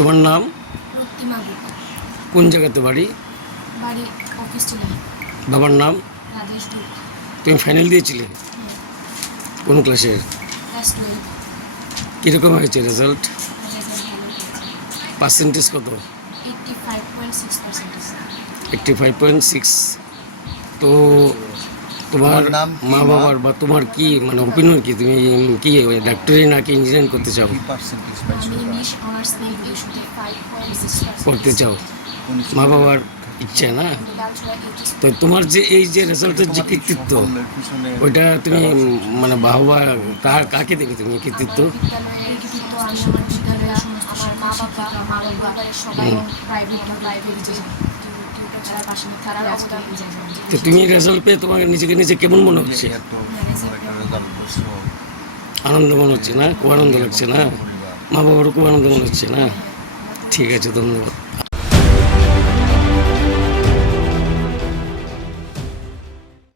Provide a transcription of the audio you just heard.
তোমার নাম? কোন জায়গাতে বাড়ি? বাবার নাম? তুমি ফাইনাল দিয়েছিলে? হ্যাঁ। কোন ক্লাসের কীরকম হয়েছে রেজাল্ট পার্সেন্টেজ কত? এইটটি ফাইভ পয়েন্ট সিক্স তো তোমার নাম মা? বাবার বা তোমার কি মানে ওপিনিয়ন কি? তুমি কি ডাক্তারি নাকি ইঞ্জিনিয়ারিং করতে চাও? করতে চাও? মা বাবার ইচ্ছা না? তো তোমার যে এই যে রেজাল্টের যে কৃতিত্ব ওইটা তুমি মানে বাহবা কার কাকে দেবে তুমি কৃতিত্ব? মা বাবা মা বাবা সবাই প্রাইভেট প্রাইভেট তো তুমি রেজাল্ট পেয়ে তোমাকে নিজেকে নিজে কেমন মনে হচ্ছে? করছ আনন্দ মনে হচ্ছে না? খুব আনন্দ লাগছে না? মা বাবারও খুব আনন্দ মনে হচ্ছে না? ঠিক আছে ধন্যবাদ।